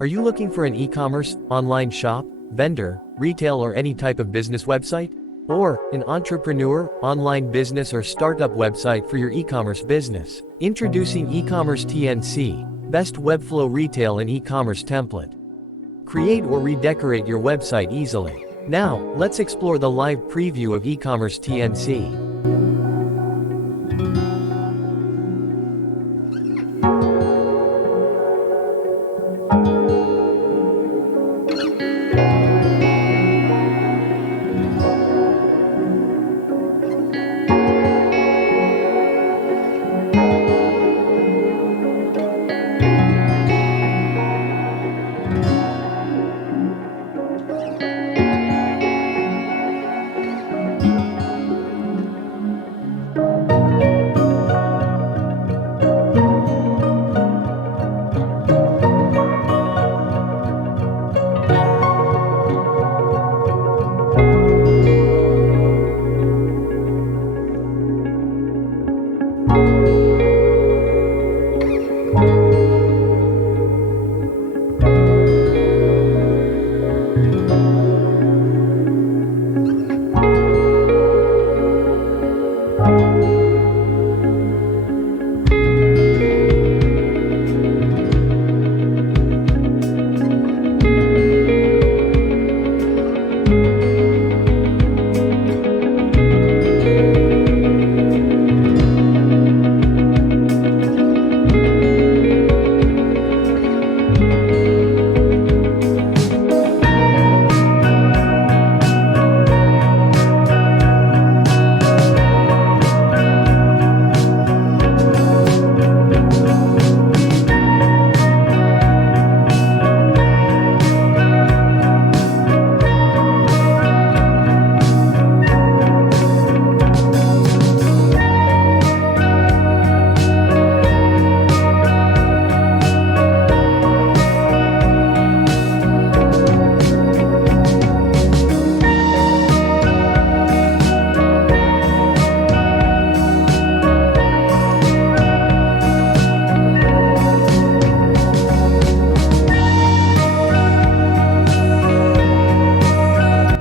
Are you looking for an e-commerce, online shop, vendor, retail or any type of business website? Or an entrepreneur, online business or startup website for your e-commerce business? Introducing Ecommerce TNC, best Webflow retail and e-commerce template. Create or redecorate your website easily. Now, let's explore the live preview of Ecommerce TNC.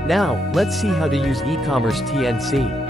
Now, let's see how to use Ecommerce TNC.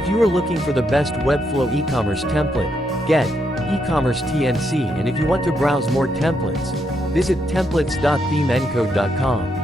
If you are looking for the best Webflow e-commerce template, get Ecommerce TNC, and if you want to browse more templates, visit templates.ThemeNcode.com.